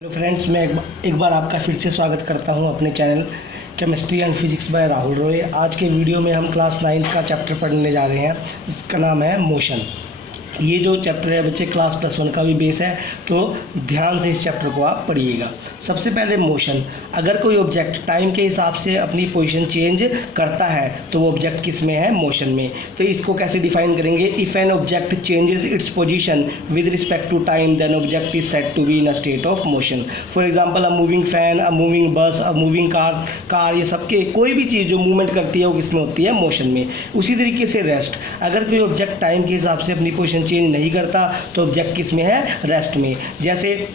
Hello friends, मैं एक बार आपका फिर से स्वागत करता हूं अपने channel chemistry and physics bye Rahul Roy. आज के वीडियो में हम क्लास 9 का चैप्टर पढ़ने जा रहे हैं। इसका नाम है मोशन। ये जो चैप्टर है बच्चे क्लास +1 का भी बेस है, तो ध्यान से इस चैप्टर को आप पढ़िएगा। सबसे पहले मोशन, अगर कोई ऑब्जेक्ट टाइम के हिसाब से अपनी पोजीशन चेंज करता है तो वो ऑब्जेक्ट किस में है? मोशन में। तो इसको कैसे डिफाइन करेंगे? If an object changes its position with respect to time then object is said to be in a state of motion. For example, a moving fan, a moving bus, a moving car ये सबके कोई भी चीज़ जो movement करती है वो किस में होती है? मोशन में। उसी तरीके से रेस्ट, अगर कोई ऑब्जेक्ट टाइम के हिसाब से अपनी पोजीशन चेंज नहीं करता तो ऑब्जेक्ट किस में है? रेस्ट में। जैसे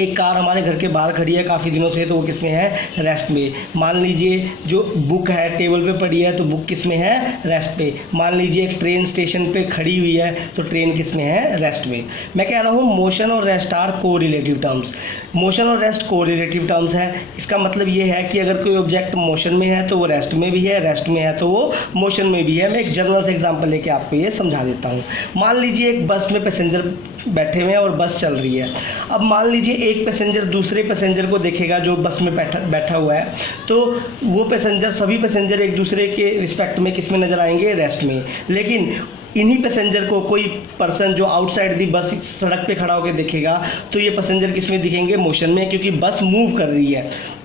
एक कार हमारे घर के बाहर खड़ी है काफ़ी दिनों से, तो वो किस में है? रेस्ट में। मान लीजिए जो बुक है टेबल पे पड़ी है तो बुक किस में है? रेस्ट पे। मान लीजिए एक ट्रेन स्टेशन पे खड़ी हुई है तो ट्रेन किस में है? रेस्ट में। मैं कह रहा हूँ मोशन और रेस्ट आर को रिलेटिव टर्म्स। मोशन और रेस्ट को रिलेटिव टर्म्स है। इसका मतलब ये है कि अगर कोई ऑब्जेक्ट मोशन में है तो वो रेस्ट में भी है, रेस्ट में है तो वो मोशन में भी है। मैं एक जनरल से एग्जांपल लेके आपको ये समझा देता हूँ। मान लीजिए एक बस में पैसेंजर बैठे हुए हैं और बस चल रही है। अब मान लीजिए एक पैसेंजर दूसरे पैसेंजर को देखेगा जो बस में बैठा हुआ है, तो वो पैसेंजर सभी पैसेंजर एक दूसरे के रिस्पेक्ट में किस में नज़र आएंगे? रेस्ट में। लेकिन इन्हीं पैसेंजर को कोई पर्सन जो आउटसाइड दी बस सड़क पे खड़ा होकर देखेगा तो ये पैसेंजर किस में दिखेंगे? मोशन में, क्योंकि बस मूव कर रही है।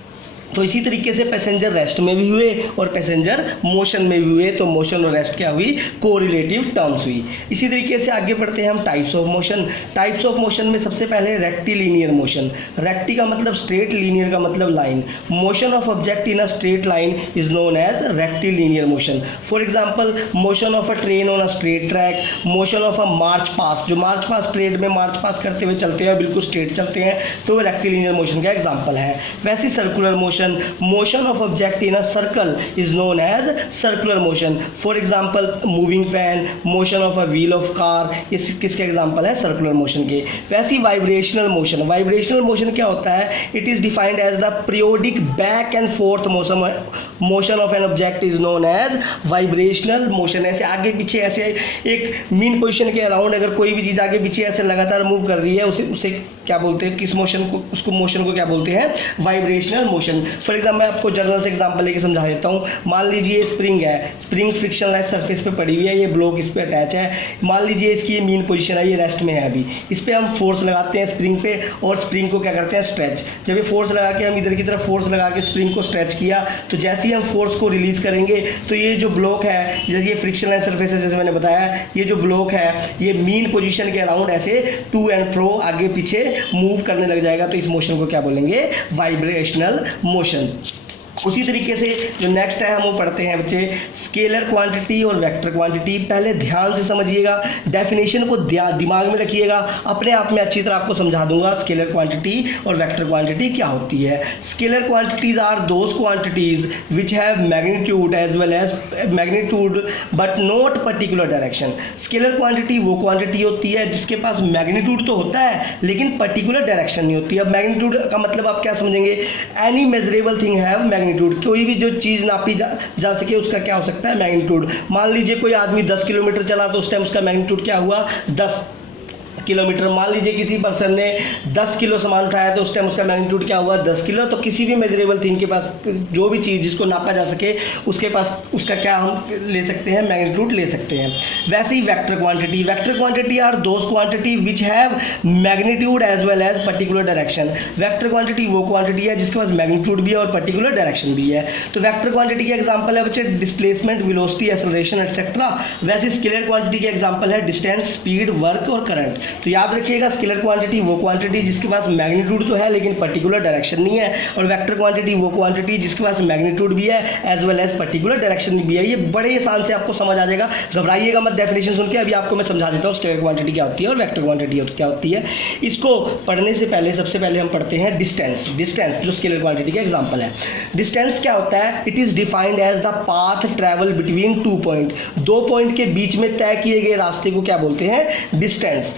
तो इसी तरीके से पैसेंजर रेस्ट में भी हुए और पैसेंजर मोशन में भी हुए, तो मोशन और रेस्ट क्या हुई? कोरिलेटिव टर्म्स हुई। इसी तरीके से आगे बढ़ते हैं हम types of motion. Types of motion में सबसे पहले रेक्टिलिनियर मोशन। रेक्टी का मतलब स्ट्रेट, लीनियर का मतलब line. Motion of object in a straight line is known as rectilinear motion. For example, motion of a train on a straight track, motion of a march past, जो march पास parade में मार्च पास करते हुए चलते हैं बिल्कुल straight चलते हैं, तो वो रेक्टिलिनियर मोशन का एग्जाम्पल है। वैसे circular motion of object in a circle is known as circular motion. For example, moving fan, motion of a wheel of car, ये किसके एग्जांपल है? सर्कुलर मोशन के। वैसे ही वाइब्रेशनल मोशन, वाइब्रेशनल मोशन क्या होता है? It is defined as the periodic back and forth motion of an object is known as vibrational motion. ऐसे आगे पीछे ऐसे एक मीन पोजिशन के अराउंड अगर कोई भी चीज़ आगे पीछे ऐसे लगातार मूव कर रही है उसे क्या बोलते हैं? किस मोशन को? उसको मोशन को क्या बोलते हैं? Vibrational motion. फॉर एग्जाम्पल, मैं आपको जर्नल से एग्जांपल लेके समझा देता हूँ। मान लीजिए स्प्रिंग है, स्प्रिंग फ्रिक्शनलेस सरफेस पे पड़ी हुई है, ये ब्लॉक इस पे अटैच है। मान लीजिए इसकी ये मीन पोजीशन है, ये रेस्ट में है अभी। इस पे हम फोर्स लगाते हैं स्प्रिंग पे और स्प्रिंग को क्या करते हैं? स्ट्रेच। जब ये फोर्स लगा के हम इधर की तरफ फोर्स लगा के स्प्रिंग को स्ट्रेच किया तो जैसे ही हम फोर्स को रिलीज करेंगे तो ये जो ब्लॉक है, जैसे ये फ्रिक्शनलेस सरफेस है, जैसे मैंने बताया, ये जो ब्लॉक है ये मीन पोजीशन के अराउंड ऐसे टू एंड फ्रो आगे पीछे मूव करने लग जाएगा, तो इस मोशन को क्या बोलेंगे? Vibrational motion. उसी तरीके से जो नेक्स्ट है हम वो पढ़ते हैं बच्चे स्केलर क्वांटिटी और वेक्टर क्वांटिटी। पहले ध्यान से समझिएगा, डेफिनेशन को दिमाग में रखिएगा, अपने आप में अच्छी तरह आपको समझा दूंगा स्केलर क्वांटिटी और वेक्टर क्वांटिटी क्या होती है। Scalar quantities are those quantities which have magnitude as well as magnitude but not particular direction. Scalar quantity वो क्वांटिटी होती है जिसके पास मैग्नीट्यूड तो होता है लेकिन पर्टिकुलर डायरेक्शन नहीं होती। अब मैग्नीट्यूड का मतलब आप क्या समझेंगे? Any measurable thing have magnitude. कोई भी जो चीज़ नापी जा सके उसका क्या हो सकता है? मैग्नीट्यूड। मान लीजिए कोई आदमी 10 किलोमीटर चला तो उस टाइम उसका मैग्नीट्यूड क्या हुआ? 10 किलोमीटर। मान लीजिए किसी पर्सन ने 10 किलो सामान उठाया तो उस टाइम उसका मैग्नीट्यूड क्या हुआ? 10 किलो। तो किसी भी मेजरेबल थिंग के पास जो भी चीज़ जिसको नापा जा सके उसके पास उसका क्या हम ले सकते हैं? मैग्नीट्यूड ले सकते हैं। वैसे ही vector quantity, vector quantity are those quantity which have magnitude as well as particular direction. Vector quantity वो क्वांटिटी है जिसके पास मैग्नीट्यूड भी है और पर्टिकुलर डायरेक्शन भी है। तो वेक्टर क्वांटिटी के एग्जाम्पल है बच्चे डिस्प्लेसमेंट, वेलोसिटी, एक्सेलरेशन एटसेट्रा। वैसे स्केलर क्वांटिटी के एग्जाम्पल है डिस्टेंस, स्पीड, वर्क और करंट। तो याद रखिएगा, स्केलर क्वांटिटी वो क्वांटिटी जिसके पास मैग्नीट्यूड तो है लेकिन पर्टिकुलर डायरेक्शन नहीं है, और वेक्टर क्वांटिटी वो क्वांटिटी जिसके पास मैग्नीट्यूड भी है as well as particular direction भी है। ये बड़े आसान से आपको समझ आ जाएगा, घबराइएगा मत डेफिनेशन सुन के। अभी आपको मैं समझा देता हूँ स्केलर क्वांटिटी क्या होती है और वेक्टर क्वांटिटी क्या होती है। इसको पढ़ने से पहले सबसे पहले हम पढ़ते हैं डिस्टेंस। डिस्टेंस जो स्केलर क्वांटिटी का एग्जाम्पल है। डिस्टेंस क्या होता है? It is defined as the path travel between 2 point. 2 point के बीच में तय किए गए रास्ते को क्या बोलते हैं? डिस्टेंस।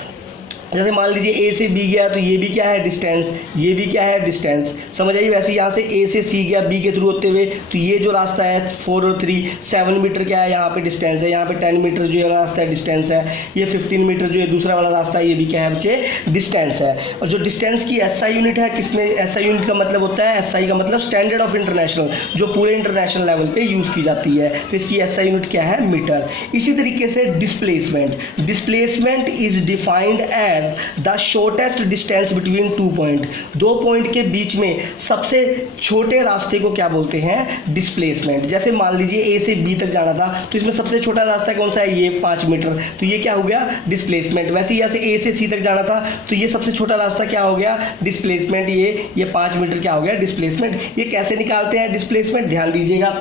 जैसे मान लीजिए ए से बी गया तो ये भी क्या है डिस्टेंस, ये भी क्या है डिस्टेंस, समझ आइए। वैसे यहाँ से ए से सी गया बी के थ्रू होते हुए, तो ये जो रास्ता है 4 और 3 7 मीटर क्या है यहाँ पे डिस्टेंस है, यहाँ पे 10 मीटर जो ये रास्ता है डिस्टेंस है, ये 15 मीटर जो ये दूसरा वाला रास्ता है ये भी क्या है बच्चे डिस्टेंस है। और जो डिस्टेंस की एसआई यूनिट है, किसमें एसआई यूनिट का मतलब होता है, एसआई का मतलब स्टैंडर्ड ऑफ इंटरनेशनल, जो पूरे इंटरनेशनल लेवल पे यूज़ की जाती है, तो इसकी एसआई यूनिट क्या है मीटर। इसी तरीके से displacement is defined as the shortest distance between 2 point, 2 point के बीच में सबसे छोटे रास्ते को क्या बोलते हैं डिस्प्लेसमेंट। जैसे मान लीजिए ए से बी तक जाना था तो इसमें सबसे छोटा रास्ता कौन सा है, ये 5 मीटर, तो ये क्या हो गया डिस्प्लेसमेंट। वैसे यहाँ से ए से सी तक जाना था तो ये सबसे छोटा रास्ता क्या हो गया डिस्प्लेसमेंट, ये 5 मीटर क्या हो गया डिस्प्लेसमेंट। ये कैसे निकालते हैं डिस्प्लेसमेंट, ध्यान दीजिएगा।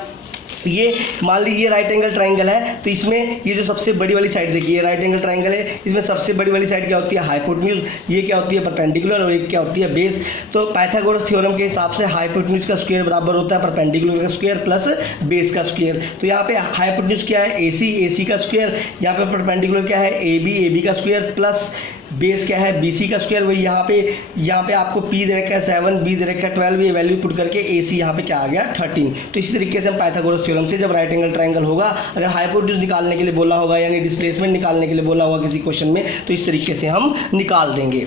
ये मान लीजिए राइट एंगल ट्राइंगल है, तो इसमें ये जो सबसे बड़ी वाली साइड देखिए राइट एंगल ट्राइंगल है, इसमें सबसे बड़ी वाली साइड क्या होती है हाइपोटेन्यूज, ये क्या होती है परपेंडिकुलर, और एक क्या होती है बेस। तो पाइथागोरस थ्योरम के हिसाब से हाइपोटेन्यूज का स्क्वायर बराबर होता है परपेंडिकुलर का स्क्वायर प्लस बेस का स्क्वायर। तो यहाँ पे हाइपोटेन्यूज क्या है AC का स्क्वायर, यहाँ पे परपेंडिकुलर क्या है AB का स्क्वायर प्लस बेस क्या है BC का स्क्वायर। वही यहाँ पे आपको P दे रखा है 7, B दे रखा है 12, ये वैल्यू पुट करके AC यहाँ पे क्या आ गया 13। तो इसी तरीके से हम पाइथागोरस थ्योरम से जब राइट एंगल ट्राइंगल होगा, अगर हाइपोटेन्यूज निकालने के लिए बोला होगा यानी डिस्प्लेसमेंट निकालने के लिए बोला होगा किसी क्वेश्चन में, तो इस तरीके से हम निकाल देंगे।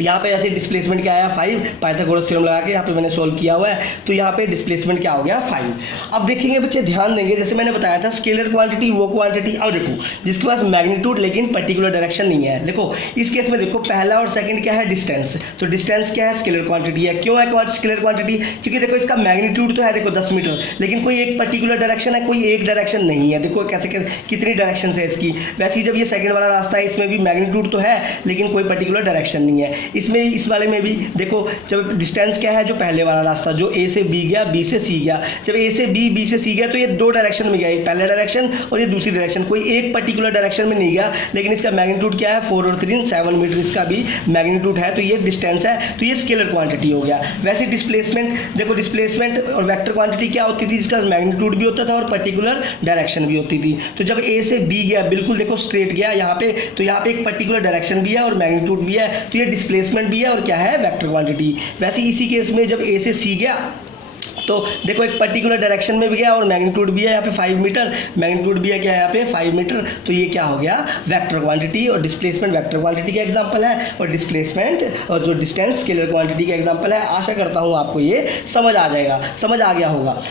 यहाँ पे ऐसे डिस्प्लेसमेंट क्या आया 5, पाइथागोरस थ्योरम लगा के यहाँ पे मैंने सोल्व किया हुआ है, तो यहाँ पे डिस्प्लेसमेंट क्या हो गया 5। अब देखेंगे बच्चे ध्यान देंगे, जैसे मैंने बताया था स्केलर क्वांटिटी वो क्वांटिटी, अब देखो जिसके पास मैग्नीट्यूड लेकिन पर्टिकुलर डायरेक्शन नहीं है। देखो इस केस में देखो पहला और सेकंड क्या है डिस्टेंस, तो डिस्टेंस क्या है स्केलर क्वांटिटी है। क्यों है स्केलर क्वांटिटी, क्योंकि देखो इसका मैग्नीट्यूड तो है देखो 10 मीटर, लेकिन कोई एक पर्टिकुलर डायरेक्शन है, कोई एक डायरेक्शन नहीं है। देखो कैसे कितनी डायरेक्शन है इसकी। वैसे ही जब ये सेकंड वाला रास्ता है इसमें भी मैग्नीट्यूड तो है लेकिन कोई पर्टिकुलर डायरेक्शन नहीं है। इसमें इस वाले में भी देखो जब डिस्टेंस क्या है, जो पहले वाला रास्ता जो A से B गया B से C गया, जब A से B से C गया तो ये 2 डायरेक्शन में गया, एक पहला डायरेक्शन और ये दूसरी डायरेक्शन, कोई एक पर्टिकुलर डायरेक्शन में नहीं गया, लेकिन इसका मैग्नीट्यूड क्या है 4 और 3 7 मीटर इसका भी मैग्नीट्यूड है, तो ये डिस्टेंस है, तो ये स्केलर क्वांटिटी हो गया। वैसे डिस्प्लेसमेंट देखो, डिस्प्लेसमेंट और वेक्टर क्वांटिटी क्या होती थी, इसका मैग्नीट्यूड भी होता था और पर्टिकुलर डायरेक्शन भी होती थी। तो जब A से B गया बिल्कुल देखो स्ट्रेट गया यहाँ पे, तो यहाँ पे एक पर्टिकुलर डायरेक्शन भी है और मैग्नीट्यूड भी है, तो ये डिस्प्लेसमेंट भी है और क्या है वेक्टर क्वांटिटी। वैसे इसी केस में जब A से C गया तो देखो एक पर्टिकुलर डायरेक्शन में भी गया और मैग्नीट्यूड भी है यहाँ पे 5 मीटर, मैग्नीट्यूड भी है क्या यहाँ पे 5 मीटर, तो ये क्या हो गया वेक्टर क्वांटिटी। और डिस्प्लेसमेंट वेक्टर क्वांटिटी का एग्जांपल है और डिस्प्लेसमेंट और जो डिस्टेंस स्केलर क्वांटिटी का एग्जांपल है। आशा करता हूँ आपको ये समझ आ गया होगा।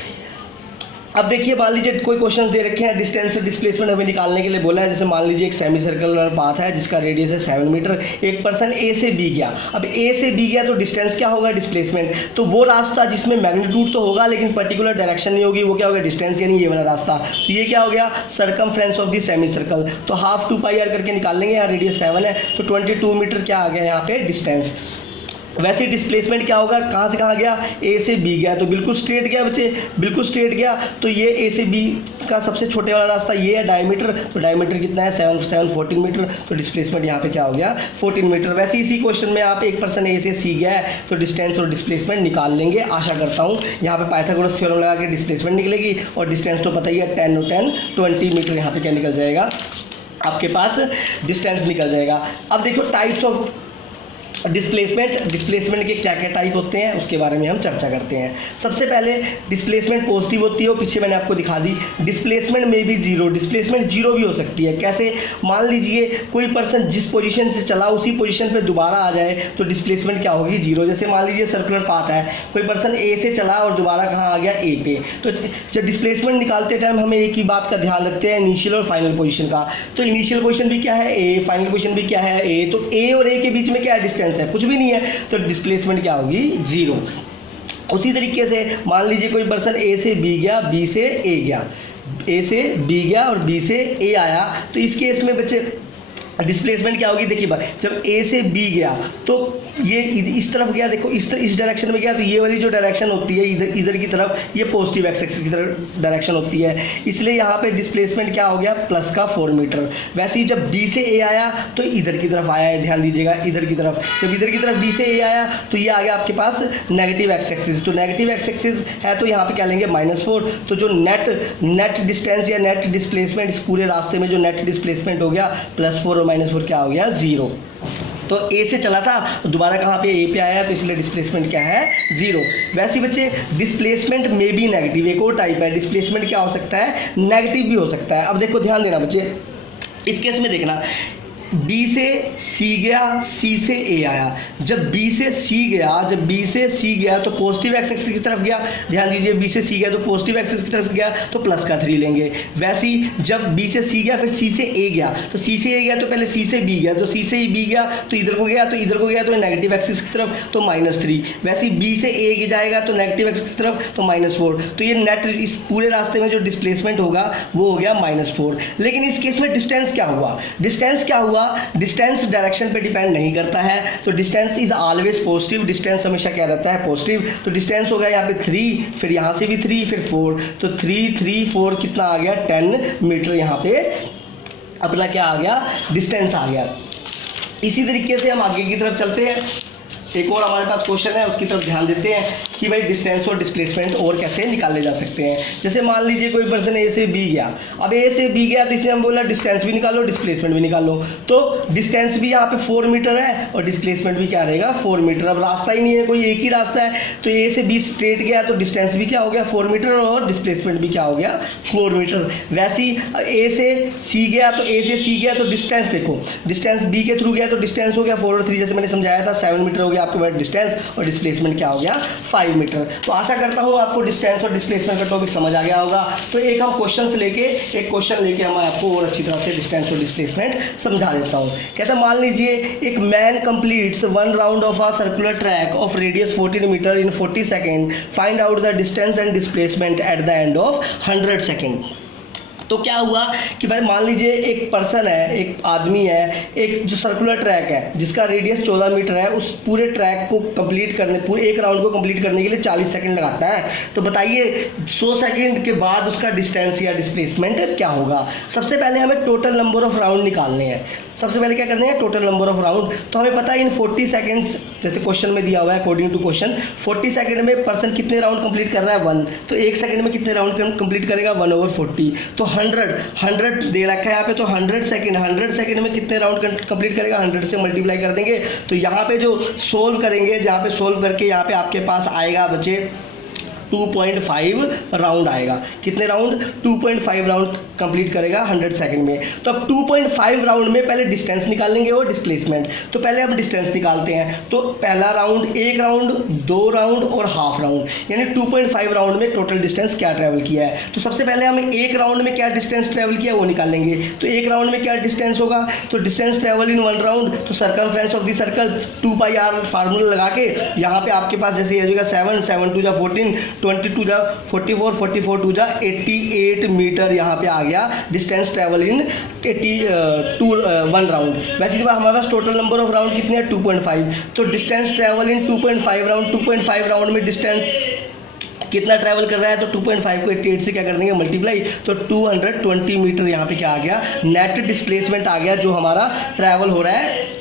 अब देखिए मान लीजिए कोई क्वेश्चन दे रखे हैं, डिस्टेंस से डिस्प्लेसमेंट हमें निकालने के लिए बोला है। जैसे मान लीजिए एक सेमी सर्कुलर पाथ है जिसका रेडियस है 7 मीटर, एक पर्सन A से B गया। अब A से B गया तो डिस्टेंस क्या होगा डिस्प्लेसमेंट, तो वो रास्ता जिसमें मैग्नीट्यूड तो होगा लेकिन पर्टिकुलर डायरेक्शन नहीं होगी, वो क्या होगा डिस्टेंस, यानी ये वाला रास्ता। तो ये क्या हो गया circumference of the semi circle, तो हाफ 2πr करके निकाल लेंगे। यहाँ रेडियस 7 है तो 22 मीटर क्या आ गया यहाँ पे डिस्टेंस। वैसे डिस्प्लेसमेंट क्या होगा, कहाँ से कहाँ गया A से B गया, तो बिल्कुल स्ट्रेट गया बच्चे, बिल्कुल स्ट्रेट गया। तो ये A से B का सबसे छोटे वाला रास्ता ये है डायमीटर, तो डायमीटर कितना है 14 मीटर, तो डिस्प्लेसमेंट यहाँ पे क्या हो गया 14 मीटर। वैसे इसी क्वेश्चन में आप एक पर्सन A से C गया है तो डिस्टेंस और डिस्प्लेसमेंट निकाल लेंगे। आशा करता हूँ यहाँ पे पाइथागोरस थ्योरम लगा के डिस्प्लेसमेंट निकलेगी और डिस्टेंस तो पता ही है 10 और 10 20 मीटर यहाँ पे क्या निकल जाएगा आपके पास डिस्टेंस निकल जाएगा। अब देखो टाइप्स ऑफ डिस्प्लेसमेंट के क्या क्या टाइप होते हैं उसके बारे में हम चर्चा करते हैं। सबसे पहले डिस्प्लेसमेंट पॉजिटिव होती है, वो पीछे मैंने आपको दिखा दी। डिस्प्लेसमेंट में भी जीरो, डिस्प्लेसमेंट जीरो भी हो सकती है। कैसे, मान लीजिए कोई पर्सन जिस पोजीशन से चला उसी पोजीशन पे दोबारा आ जाए तो डिस्प्लेसमेंट क्या होगी जीरो। जैसे मान लीजिए सर्कुलर पाथ है, कोई पर्सन A से चला और दोबारा कहाँ आ गया A पे, तो जब डिस्प्लेसमेंट निकालते टाइम हमें एक ही बात का ध्यान रखते हैं इनिशियल और फाइनल पोजीशन का। तो इनिशियल पोजीशन भी क्या है A, फाइनल पोजीशन भी क्या है A, तो A और A के बीच में क्या है डिस्टेंस है, कुछ भी नहीं है, तो डिस्प्लेसमेंट क्या होगी जीरो। उसी तरीके से मान लीजिए कोई पर्सन A से B गया, B से A गया, A से B गया और B से A आया, तो इस केस में बच्चे डिस्प्लेसमेंट क्या होगी, देखिए जब A से B गया तो ये इस तरफ गया, देखो इस डायरेक्शन में गया, तो ये वाली जो डायरेक्शन होती है इधर की तरफ, ये पॉजिटिव एक्स एक्सिस की तरफ डायरेक्शन होती है, इसलिए यहाँ पे डिस्प्लेसमेंट क्या हो गया प्लस का 4 मीटर। वैसे ही जब B से A आया तो इधर की तरफ आया है, ध्यान दीजिएगा इधर की तरफ, जब इधर की तरफ B से A आया तो ये आ गया आपके पास नेगेटिव एक्स एक्सिस, तो नेगेटिव एक्स एक्सिस है तो यहाँ पे क्या लेंगे -4। तो जो नेट डिस्टेंस या नेट डिस्प्लेसमेंट इस पूरे रास्ते में जो नेट डिस्प्लेसमेंट हो गया +4 और -4 क्या हो गया 0। तो ए से चला था, दोबारा कहाँ पे ए पे आया, तो इसलिए डिस्प्लेसमेंट क्या है, 0। वैसे बच्चे डिस्प्लेसमेंट में भी नेगेटिव, एक और टाइप है डिस्प्लेसमेंट, क्या हो सकता है, नेगेटिव भी हो सकता है। अब देखो ध्यान देना बच्चे, इस केस में देखना, B से C गया, C से A आया। जब B से C गया तो पॉजिटिव एक्स एक्सिस की तरफ गया। ध्यान दीजिए, B से C गया तो पॉजिटिव एक्सिस की तरफ गया, तो प्लस का 3 लेंगे। वैसे ही जब B से C गया, फिर C से A गया, तो C से A गया तो पहले C से B गया, तो C से B गया तो इधर को गया, तो इधर को गया तो नेगेटिव एक्सिस की तरफ, तो -3। वैसे ही B से A जाएगा तो नेगेटिव एक्सिस की तरफ, तो -4। तो ये नेट इस पूरे रास्ते में जो डिस्प्लेसमेंट होगा वो हो गया -4। लेकिन इस केस में डिस्टेंस क्या हुआ, डिस्टेंस डायरेक्शन पे डिपेंड नहीं करता है, तो distance is always positive, distance हमेशा क्या रहता है, पॉजिटिव। तो डिस्टेंस हो गया यहाँ पे 3, फिर यहाँ से भी 3, फिर 4, तो 3 3 4 कितना आ गया, 10 मीटर यहाँ पे अपना क्या आ गया, डिस्टेंस आ गया। इसी तरीके से हम आगे की तरफ चलते हैं, एक और हमारे पास क्वेश्चन है, उसकी तरफ ध्यान देते हैं कि भाई डिस्टेंस और डिस्प्लेसमेंट और कैसे निकाले जा सकते हैं। जैसे मान लीजिए कोई पर्सन ए से बी गया, अब ए से बी गया तो इसमें हम बोला डिस्टेंस भी निकालो, डिस्प्लेसमेंट भी निकालो। तो डिस्टेंस भी यहाँ पे 4 मीटर है और डिस्प्लेसमेंट भी क्या रहेगा, 4 मीटर। अब रास्ता ही नहीं है, कोई एक ही रास्ता है, तो ए से बी स्ट्रेट गया तो डिस्टेंस भी क्या हो गया, 4 मीटर, और डिस्प्लेसमेंट भी क्या हो गया, 4 मीटर। वैसे ही ए से सी गया, तो ए से सी गया तो डिस्टेंस देखो, डिस्टेंस बी के थ्रू गया तो डिस्टेंस हो गया 4 और 3, जैसे मैंने समझाया था 7 मीटर हो गया आपके पास डिस्टेंस, और डिस्प्लेसमेंट क्या हो गया, 5 मीटर। तो आशा करता हूँ आपको डिस्टेंस और डिस्प्लेसमेंट का टॉपिक समझ आ गया होगा। तो एक हम क्वेश्चन लेके हम आपको और अच्छी तरह से डिस्टेंस और डिस्प्लेसमेंट समझा देता हूँ। कहता है मान लीजिए एक man completes 1 round of a circular track of radius 14 metre in 40 second, find out the distance and displacement at the end of 100 second. तो क्या हुआ कि भाई मान लीजिए एक पर्सन है, एक आदमी है, एक जो सर्कुलर ट्रैक है जिसका रेडियस 14 मीटर है, उस पूरे ट्रैक को कंप्लीट करने, पूरे एक राउंड को कंप्लीट करने के लिए 40 सेकंड लगाता है। तो बताइए 100 सेकंड के बाद उसका डिस्टेंस या डिस्प्लेसमेंट क्या होगा। सबसे पहले हमें टोटल नंबर ऑफ राउंड निकालने हैं। सबसे पहले क्या करने हैं, टोटल नंबर ऑफ राउंड। तो हमें पता है इन 40 सेकंड्स, जैसे क्वेश्चन में दिया हुआ है अकॉर्डिंग टू क्वेश्चन, 40 सेकंड में पर्सन कितने राउंड कंप्लीट कर रहा है, 1। तो 1 सेकंड में कितने राउंड कंप्लीट करेगा, 1/40। तो 100 दे रखा है यहाँ पे, तो 100 सेकंड में कितने राउंड कंप्लीट करेगा, 100 से मल्टीप्लाई कर देंगे। तो यहाँ पे जो सोल्व करेंगे, जहाँ पे सोल्व करके यहाँ पे आपके पास आएगा बच्चे 2.5 राउंड आएगा। कितने राउंड, 2.5 राउंड कंप्लीट करेगा 100 सेकंड में। तो अब 2.5 राउंड में पहले डिस्टेंस निकालेंगे और डिस्प्लेसमेंट। तो पहले हम डिस्टेंस निकालते हैं। तो पहला राउंड, 1 राउंड, 2 राउंड और हाफ राउंड, यानी 2.5 राउंड में टोटल डिस्टेंस क्या ट्रैवल किया है। तो सबसे पहले हमें 1 राउंड में क्या डिस्टेंस ट्रैवल किया वो निकालेंगे। तो 1 राउंड में क्या डिस्टेंस होगा, तो डिस्टेंस ट्रैवल इन 1 राउंड, तो circumference of the circle 2πr formula लगा के यहाँ पे आपके पास जैसे हो जाएगा 7 7 2 14, 22 जा 44, 44 2 जा 88 मीटर यहाँ पे आ गया डिस्टेंस ट्रैवल इन 1 राउंड। वैसे हमारे पास टोटल नंबर ऑफ राउंड कितने हैं, 2.5। तो distance travel in 2.5 round, 2.5 round में डिस्टेंस कितना ट्रैवल कर रहा है, तो 2.5 को 88 से क्या कर देंगे मल्टीप्लाई, तो 220 मीटर यहाँ पे क्या आ गया, नेट डिस्प्लेसमेंट आ गया जो हमारा ट्रैवल हो रहा है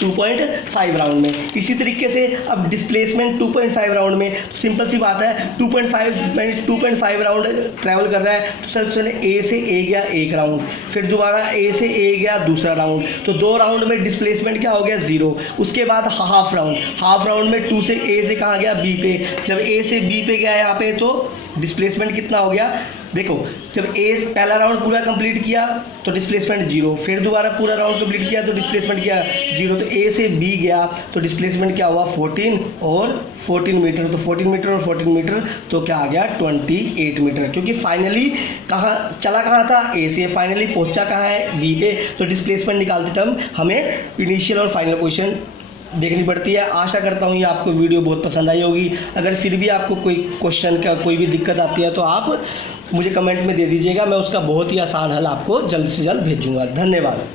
2.5 राउंड में। इसी तरीके से अब डिस्प्लेसमेंट 2.5 राउंड में, तो सिंपल सी बात है 2.5 राउंड ट्रैवल कर रहा है। तो सबसे पहले ए से ए गया 1 राउंड, फिर दोबारा ए से ए गया दूसरा राउंड, तो 2 राउंड में डिस्प्लेसमेंट क्या हो गया 0। उसके बाद हाफ राउंड में 2 से ए से कहाँ गया बी पे, जब ए से बी पे गया यहाँ पे तो डिस्प्लेसमेंट कितना हो गया, देखो जब ए पहला राउंड पूरा कंप्लीट किया तो डिस्प्लेसमेंट 0, फिर दोबारा पूरा राउंड कंप्लीट किया तो डिस्प्लेसमेंट क्या 0। तो ए से बी गया तो डिस्प्लेसमेंट क्या हुआ 14 और 14 मीटर, तो 14 मीटर और 14 मीटर तो क्या आ गया 28 मीटर, क्योंकि फाइनली कहाँ था ए से, फाइनली पहुंचा कहाँ है बी पे। तो डिस्प्लेसमेंट निकालते टाइम हमें इनिशियल और फाइनल पोजीशन देखनी पड़ती है। आशा करता हूँ ये आपको वीडियो बहुत पसंद आई होगी। अगर फिर भी आपको कोई क्वेश्चन का कोई भी दिक्कत आती है तो आप मुझे कमेंट में दे दीजिएगा, मैं उसका बहुत ही आसान हल आपको जल्द से जल्द भेजूँगा। धन्यवाद।